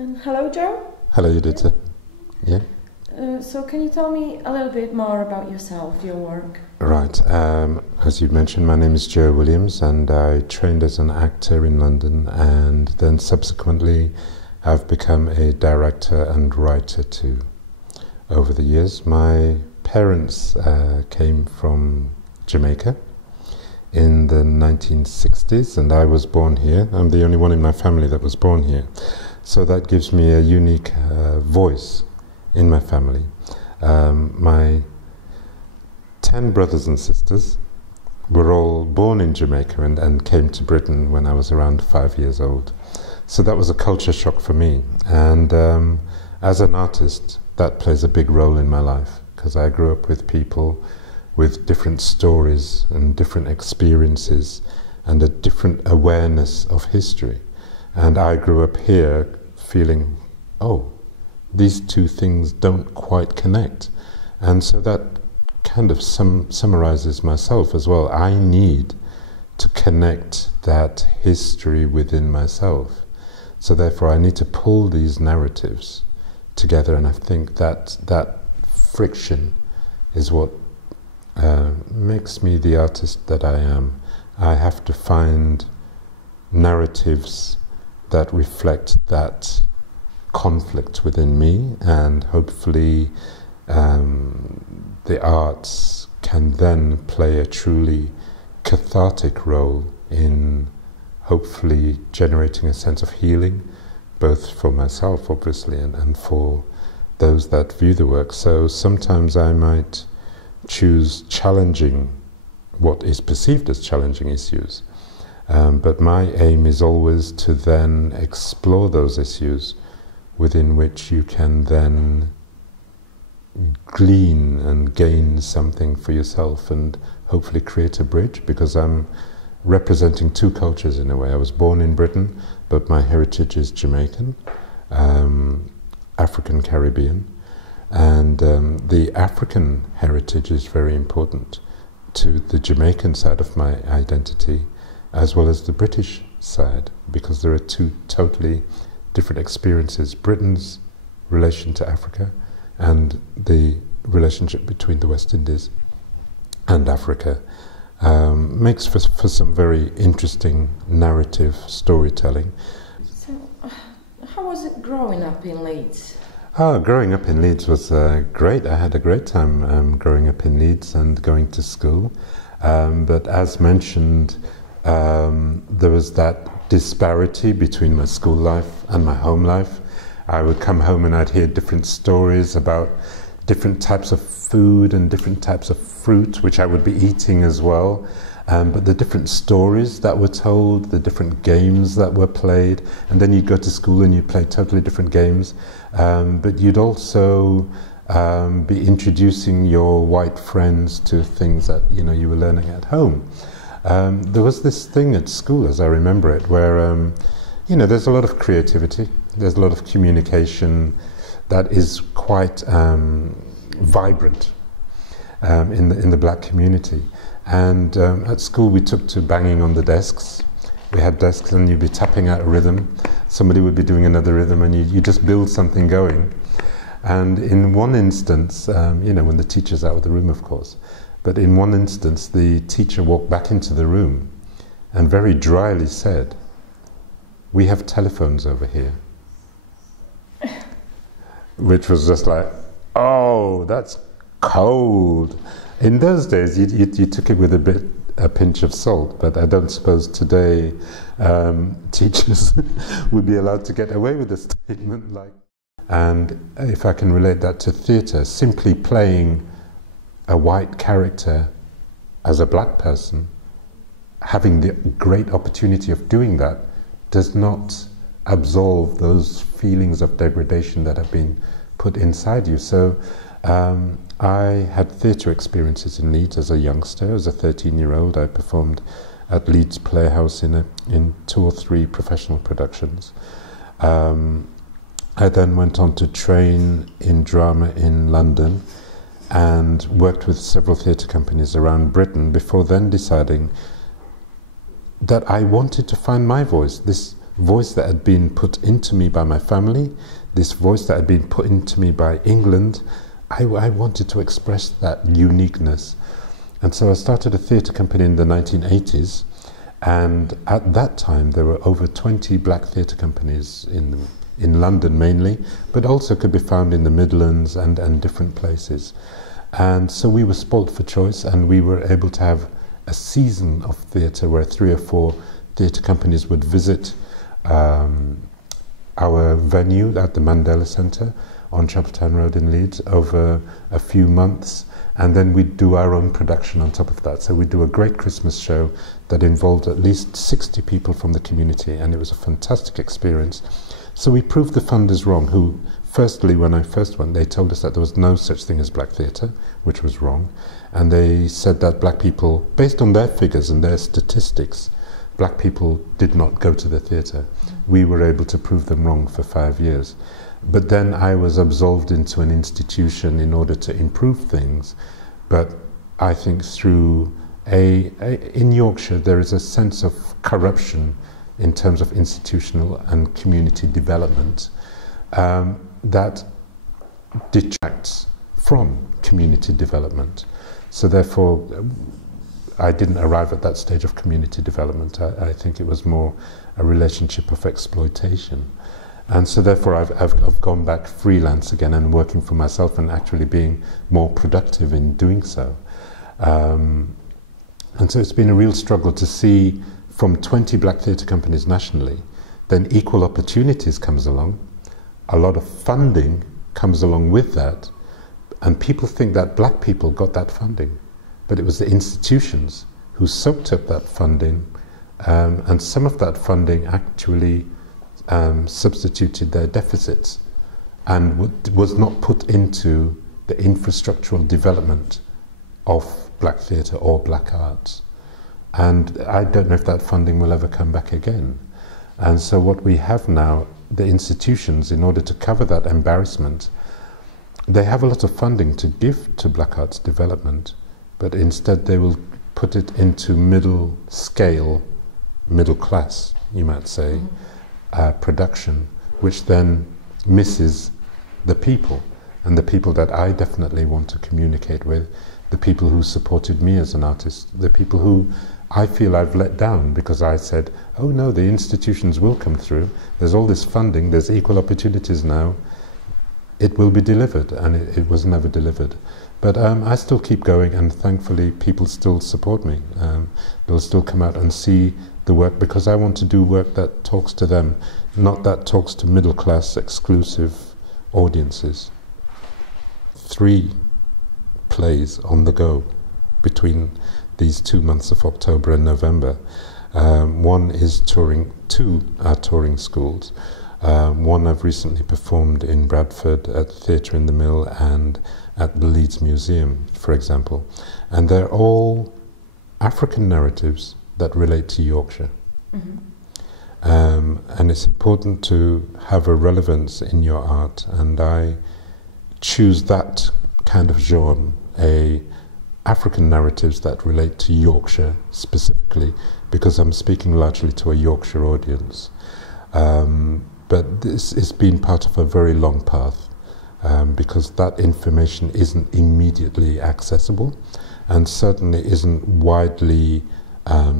And hello, Joe. Hello, Judith. Yeah. So can you tell me a little bit more about yourself, your work? Right. As you mentioned, my name is Joe Williams, and I trained as an actor in London, and then subsequently I've become a director and writer too. Over the years, my parents came from Jamaica in the 1960s, and I was born here. I'm the only one in my family that was born here. So that gives me a unique voice in my family. My 10 brothers and sisters were all born in Jamaica and came to Britain when I was around 5 years old. So that was a culture shock for me. And as an artist, that plays a big role in my life, because I grew up with people with different stories and different experiences and a different awareness of history. And I grew up here feeling, oh, these two things don't quite connect. And so that kind of summarizes myself as well. I need to connect that history within myself. So therefore I need to pull these narratives together, and I think that that friction is what makes me the artist that I am. I have to find narratives that reflect that conflict within me, and hopefully the arts can then play a truly cathartic role in hopefully generating a sense of healing, both for myself obviously and for those that view the work. So sometimes I might choose challenging what is perceived as challenging issues, but my aim is always to then explore those issues within which you can then glean and gain something for yourself and hopefully create a bridge, because I'm representing two cultures in a way. I was born in Britain, but my heritage is Jamaican, African Caribbean, and the African heritage is very important to the Jamaican side of my identity as well as the British side, because there are two totally different experiences. Britain's relation to Africa and the relationship between the West Indies and Africa makes for some very interesting narrative storytelling. So, how was it growing up in Leeds? Growing up in Leeds was great. I had a great time growing up in Leeds and going to school. But as mentioned, there was that disparity between my school life and my home life. I would come home and I'd hear different stories about different types of food and different types of fruit, which I would be eating as well. But the different stories that were told, the different games that were played, and then you'd go to school and you'd play totally different games. But you'd also be introducing your white friends to things that you were learning at home. There was this thing at school, as I remember it, where there's a lot of creativity, there's a lot of communication that is quite vibrant in the black community. And at school we took to banging on the desks. We had desks and you'd be tapping out a rhythm, somebody would be doing another rhythm, and you just build something going. And in one instance, when the teacher's out of the room, of course, but in one instance the teacher walked back into the room and very dryly said, "We have telephones over here." Which was just like, oh, that's cold. In those days, you took it with a pinch of salt, but I don't suppose today teachers would be allowed to get away with a statement like. And if I can relate that to theatre, simply playing a white character as a black person, having the great opportunity of doing that does not absolve those feelings of degradation that have been put inside you. So I had theatre experiences in Leeds as a youngster. As a 13-year-old, I performed at Leeds Playhouse in 2 or 3 professional productions. I then went on to train in drama in London and worked with several theatre companies around Britain before then deciding that I wanted to find my voice. This voice that had been put into me by my family, this voice that had been put into me by England. I wanted to express that uniqueness. And so I started a theatre company in the 1980s, and at that time there were over 20 black theatre companies in London mainly, but also could be found in the Midlands and different places. And so we were spoilt for choice, and we were able to have a season of theatre where 3 or 4 theatre companies would visit our venue at the Mandela Centre on Chapeltown Road in Leeds over a few months, and then we'd do our own production on top of that. So we'd do a great Christmas show that involved at least 60 people from the community, and it was a fantastic experience. So we proved the funders wrong, who, firstly, when I first went, they told us that there was no such thing as black theatre, which was wrong, and they said that black people, based on their figures and their statistics, black people did not go to the theatre. We were able to prove them wrong for 5 years. But then I was absolved into an institution in order to improve things. But I think through in Yorkshire there is a sense of corruption in terms of institutional and community development that detracts from community development. So therefore, I didn't arrive at that stage of community development. I think it was more a relationship of exploitation. And so therefore I've gone back freelance again and working for myself and actually being more productive in doing so. And so it's been a real struggle to see from 20 black theatre companies nationally, then Equal Opportunities comes along, a lot of funding comes along with that, and people think that black people got that funding. But it was the institutions who soaked up that funding, and some of that funding actually substituted their deficits and was not put into the infrastructural development of black theatre or black arts. And I don't know if that funding will ever come back again. And so what we have now, the institutions, in order to cover that embarrassment, they have a lot of funding to give to black arts development, but instead they will put it into middle scale, middle class, you might say, production, which then misses the people, and the people that I definitely want to communicate with, the people who supported me as an artist, the people who I feel I've let down because I said, oh no, the institutions will come through, there's all this funding, there's equal opportunities now, it will be delivered, and it was never delivered. But I still keep going, and thankfully people still support me. They'll still come out and see the work, because I want to do work that talks to them, not that talks to middle class exclusive audiences. 3 plays on the go between these 2 months of October and November. One is touring, 2 are touring schools. One I've recently performed in Bradford at Theatre in the Mill and at the Leeds Museum, for example. And they're all African narratives that relate to Yorkshire. And it's important to have a relevance in your art, and I choose that kind of genre, African narratives that relate to Yorkshire specifically, because I'm speaking largely to a Yorkshire audience. But this has been part of a very long path, because that information isn't immediately accessible and certainly isn't widely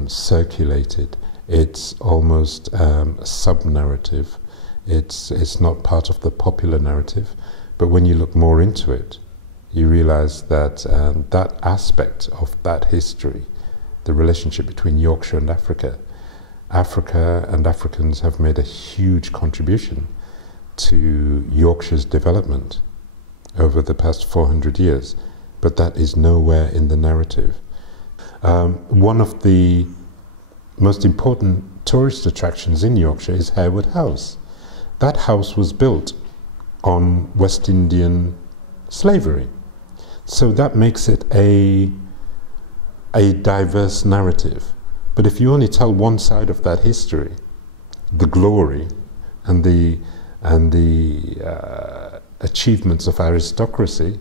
circulated. It's almost a sub-narrative. It's not part of the popular narrative, but when you look more into it, you realize that that aspect of that history, the relationship between Yorkshire and Africa and Africans have made a huge contribution to Yorkshire's development over the past 400 years, but that is nowhere in the narrative. One of the most important tourist attractions in Yorkshire is Harewood House. That house was built on West Indian slavery. So that makes it a diverse narrative. But if you only tell one side of that history, the glory and the achievements of aristocracy,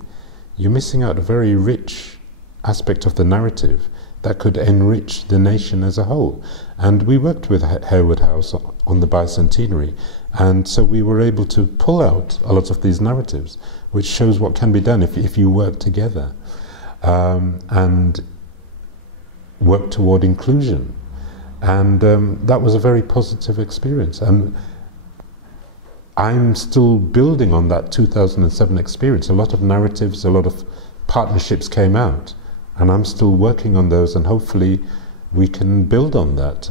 you're missing out a very rich aspect of the narrative that could enrich the nation as a whole. And we worked with Harewood House on the bicentenary, and so we were able to pull out a lot of these narratives, which shows what can be done if you work together and work toward inclusion. And that was a very positive experience. And I'm still building on that 2007 experience. A lot of narratives, a lot of partnerships came out, and I'm still working on those, and hopefully we can build on that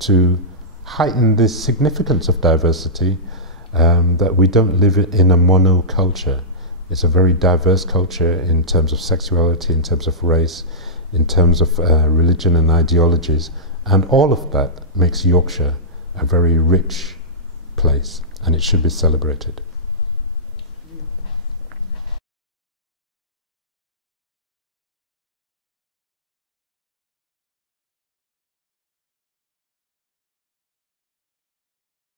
to heighten the significance of diversity, that we don't live in a monoculture. It's a very diverse culture in terms of sexuality, in terms of race, in terms of religion and ideologies, and all of that makes Yorkshire a very rich place, and it should be celebrated.